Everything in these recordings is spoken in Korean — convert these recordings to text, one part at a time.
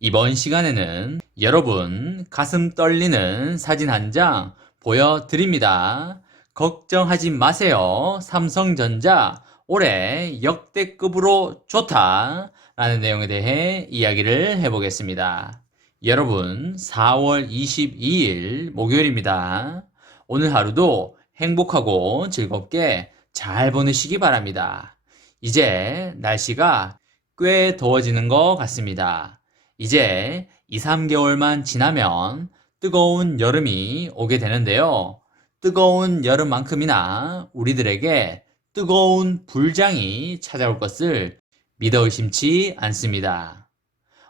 이번 시간에는 여러분 가슴 떨리는 사진 한 장 보여드립니다. 걱정하지 마세요. 삼성전자 올해 역대급으로 좋다. 라는 내용에 대해 이야기를 해보겠습니다. 여러분, 4월 22일 목요일입니다. 오늘 하루도 행복하고 즐겁게 잘 보내시기 바랍니다. 이제 날씨가 꽤 더워지는 것 같습니다. 이제 2, 3개월만 지나면 뜨거운 여름이 오게 되는데요. 뜨거운 여름만큼이나 우리들에게 뜨거운 불장이 찾아올 것을 믿어 의심치 않습니다.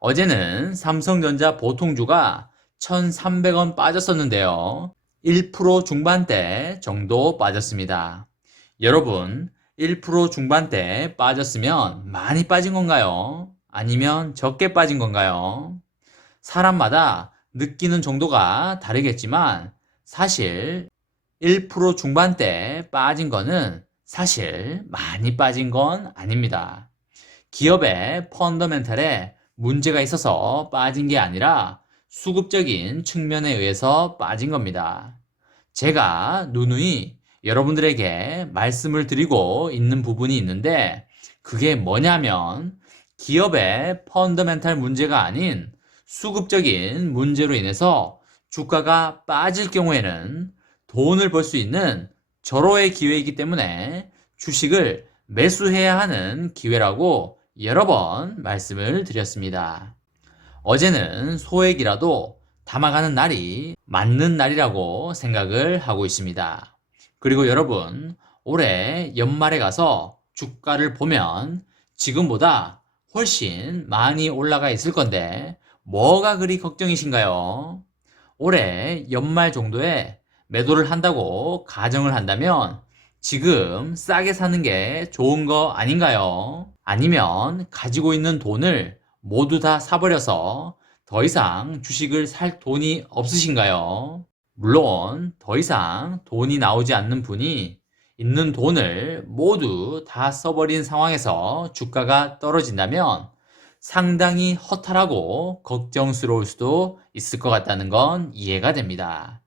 어제는 삼성전자 보통주가 1,300원 빠졌었는데요. 1% 중반대 정도 빠졌습니다. 여러분, 1% 중반대 빠졌으면 많이 빠진 건가요? 아니면 적게 빠진 건가요? 사람마다 느끼는 정도가 다르겠지만 사실 1% 중반대 빠진 거는 사실 많이 빠진 건 아닙니다. 기업의 펀더멘탈에 문제가 있어서 빠진 게 아니라 수급적인 측면에 의해서 빠진 겁니다. 제가 누누이 여러분들에게 말씀을 드리고 있는 부분이 있는데 그게 뭐냐면 기업의 펀더멘탈 문제가 아닌 수급적인 문제로 인해서 주가가 빠질 경우에는 돈을 벌 수 있는 절호의 기회이기 때문에 주식을 매수해야 하는 기회라고 여러 번 말씀을 드렸습니다. 어제는 소액이라도 담아가는 날이 맞는 날이라고 생각을 하고 있습니다. 그리고 여러분, 올해 연말에 가서 주가를 보면 지금보다 훨씬 많이 올라가 있을 건데 뭐가 그리 걱정이신가요? 올해 연말 정도에 매도를 한다고 가정을 한다면 지금 싸게 사는 게 좋은 거 아닌가요? 아니면 가지고 있는 돈을 모두 다 사버려서 더 이상 주식을 살 돈이 없으신가요? 물론 더 이상 돈이 나오지 않는 분이 있는 돈을 모두 다 써버린 상황에서 주가가 떨어진다면 상당히 허탈하고 걱정스러울 수도 있을 것 같다는 건 이해가 됩니다.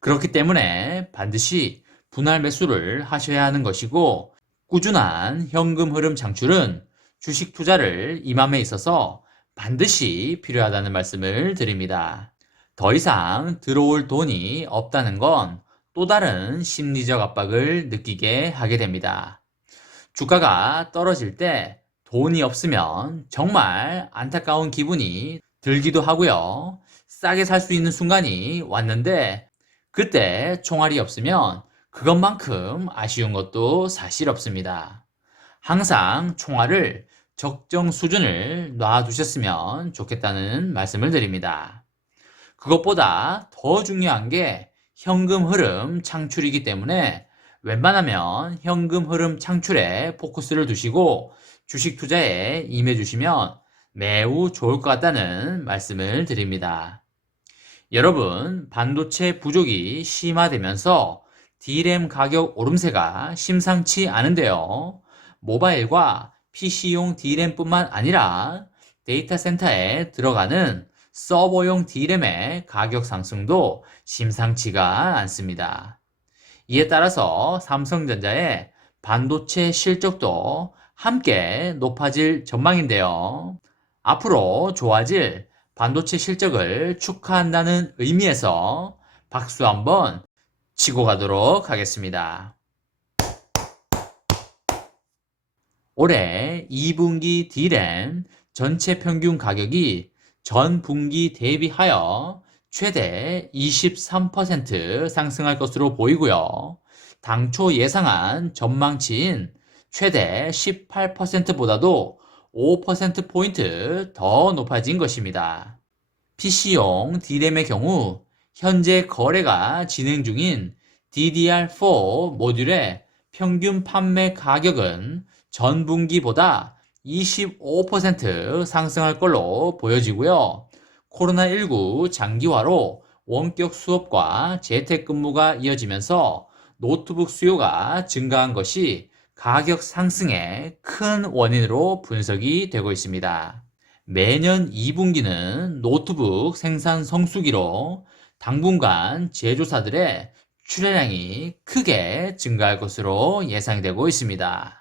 그렇기 때문에 반드시 분할 매수를 하셔야 하는 것이고 꾸준한 현금 흐름 창출은 주식 투자를 임함에 있어서 반드시 필요하다는 말씀을 드립니다. 더 이상 들어올 돈이 없다는 건 또 다른 심리적 압박을 느끼게 하게 됩니다. 주가가 떨어질 때 돈이 없으면 정말 안타까운 기분이 들기도 하고요. 싸게 살 수 있는 순간이 왔는데 그때 총알이 없으면 그것만큼 아쉬운 것도 사실 없습니다. 항상 총알을 적정 수준을 놔두셨으면 좋겠다는 말씀을 드립니다. 그것보다 더 중요한 게 현금 흐름 창출이기 때문에 웬만하면 현금 흐름 창출에 포커스를 두시고 주식 투자에 임해 주시면 매우 좋을 것 같다는 말씀을 드립니다. 여러분, 반도체 부족이 심화되면서 D램 가격 오름세가 심상치 않은데요. 모바일과 PC용 D램뿐만 아니라 데이터 센터에 들어가는 서버용 D램의 가격 상승도 심상치가 않습니다. 이에 따라서 삼성전자의 반도체 실적도 함께 높아질 전망인데요. 앞으로 좋아질 반도체 실적을 축하한다는 의미에서 박수 한번 치고 가도록 하겠습니다. 올해 2분기 D램 전체 평균 가격이 전 분기 대비하여 최대 23% 상승할 것으로 보이고요. 당초 예상한 전망치인 최대 18%보다도 5%포인트 더 높아진 것입니다. PC용 D램의 경우 현재 거래가 진행 중인 DDR4 모듈의 평균 판매 가격은 전 분기보다 25% 상승할 걸로 보여지고요. 코로나19 장기화로 원격 수업과 재택근무가 이어지면서 노트북 수요가 증가한 것이 가격 상승의 큰 원인으로 분석이 되고 있습니다. 매년 2분기는 노트북 생산 성수기로 당분간 제조사들의 출하량이 크게 증가할 것으로 예상되고 있습니다.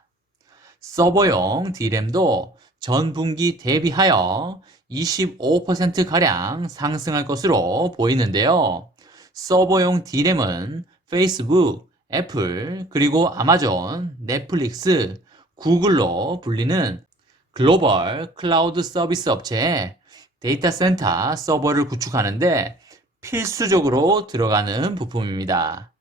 서버용 D램도 전 분기 대비하여 25%가량 상승할 것으로 보이는데요. 서버용 D램은 페이스북, 애플, 그리고 아마존, 넷플릭스, 구글로 불리는 글로벌 클라우드 서비스 업체에 데이터 센터 서버를 구축하는데 필수적으로 들어가는 부품입니다.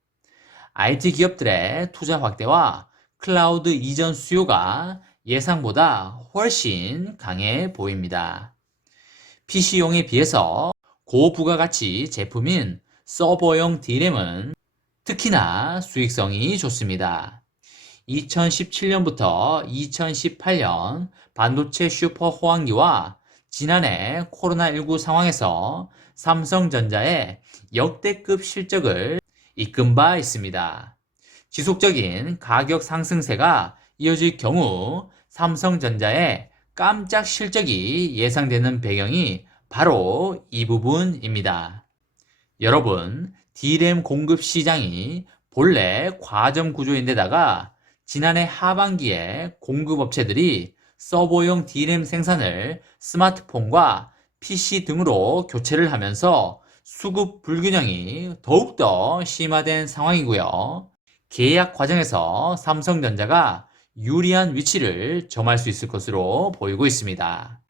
IT 기업들의 투자 확대와 클라우드 이전 수요가 예상보다 훨씬 강해 보입니다. PC용에 비해서 고부가가치 제품인 서버용 D램은 특히나 수익성이 좋습니다. 2017년부터 2018년 반도체 슈퍼 호황기와 지난해 코로나19 상황에서 삼성전자의 역대급 실적을 이끈 바 있습니다. 지속적인 가격 상승세가 이어질 경우 삼성전자의 깜짝 실적이 예상되는 배경이 바로 이 부분입니다. 여러분, D램 공급 시장이 본래 과점 구조인데다가 지난해 하반기에 공급업체들이 서버용 D램 생산을 스마트폰과 PC 등으로 교체를 하면서 수급 불균형이 더욱더 심화된 상황이고요. 계약 과정에서 삼성전자가 유리한 위치를 점할 수 있을 것으로 보이고 있습니다.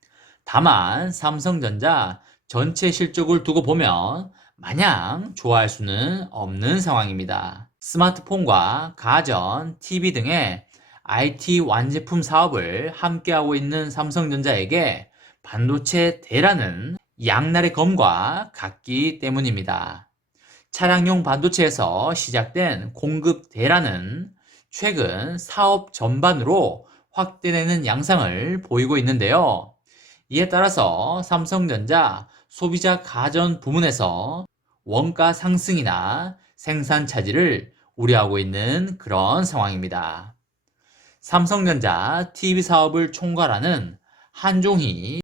다만 삼성전자 전체 실적을 두고 보면 마냥 좋아할 수는 없는 상황입니다. 스마트폰과 가전, TV 등의 IT 완제품 사업을 함께하고 있는 삼성전자에게 반도체 대란은 양날의 검과 같기 때문입니다. 차량용 반도체에서 시작된 공급 대란은 최근 사업 전반으로 확대되는 양상을 보이고 있는데요. 이에 따라서 삼성전자 소비자 가전 부문에서 원가 상승이나 생산 차질을 우려하고 있는 그런 상황입니다. 삼성전자 TV 사업을 총괄하는 한종희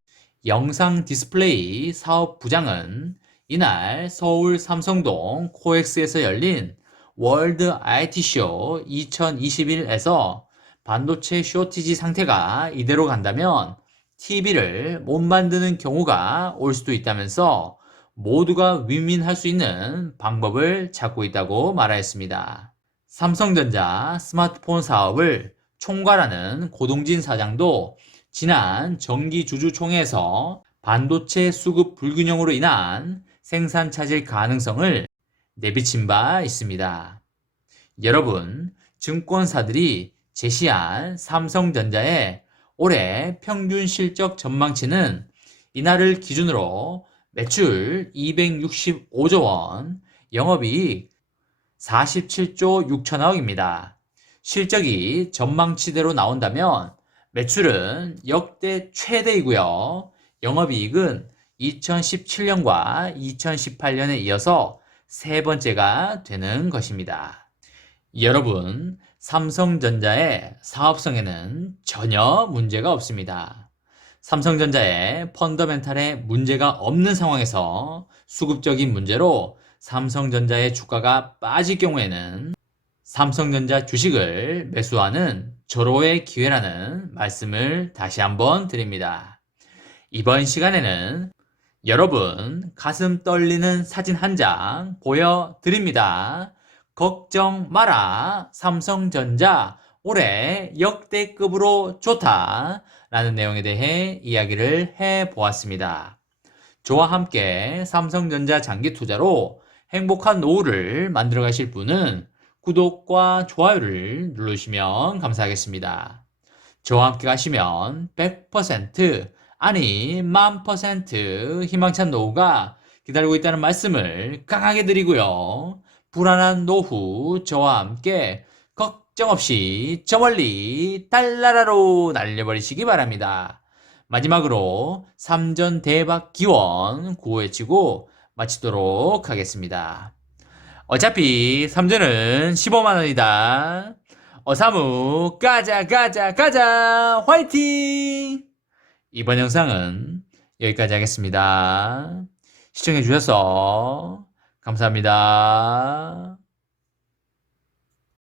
영상 디스플레이 사업 부장은 이날 서울 삼성동 코엑스에서 열린 월드 IT쇼 2021에서 반도체 쇼티지 상태가 이대로 간다면 TV를 못 만드는 경우가 올 수도 있다면서 모두가 윈윈할 수 있는 방법을 찾고 있다고 말하였습니다. 삼성전자 스마트폰 사업을 총괄하는 고동진 사장도 지난 정기주주총회에서 반도체 수급 불균형으로 인한 생산 차질 가능성을 내비친 바 있습니다. 여러분, 증권사들이 제시한 삼성전자의 올해 평균 실적 전망치는 이날을 기준으로 매출 265조 원, 영업이익 47조 6천억입니다. 실적이 전망치대로 나온다면 매출은 역대 최대이고요. 영업이익은 2017년과 2018년에 이어서 세 번째가 되는 것입니다. 여러분, 삼성전자의 사업성에는 전혀 문제가 없습니다. 삼성전자의 펀더멘탈에 문제가 없는 상황에서 수급적인 문제로 삼성전자의 주가가 빠질 경우에는 삼성전자 주식을 매수하는 절호의 기회라는 말씀을 다시 한번 드립니다. 이번 시간에는 여러분 가슴 떨리는 사진 한 장 보여드립니다. 걱정 마라. 삼성전자 올해 역대급으로 좋다. 라는 내용에 대해 이야기를 해 보았습니다. 저와 함께 삼성전자 장기 투자로 행복한 노후를 만들어 가실 분은 구독과 좋아요를 누르시면 감사하겠습니다. 저와 함께 가시면 100% 아니 만 퍼센트 희망찬 노후가 기다리고 있다는 말씀을 강하게 드리고요. 불안한 노후 저와 함께 걱정 없이 저 멀리 달나라로 날려버리시기 바랍니다. 마지막으로 3전 대박 기원 구호해치고 마치도록 하겠습니다. 어차피 3전은 15만원이다. 어사무 가자 가자 가자 화이팅! 이번 영상은 여기까지 하겠습니다. 시청해 주셔서 감사합니다.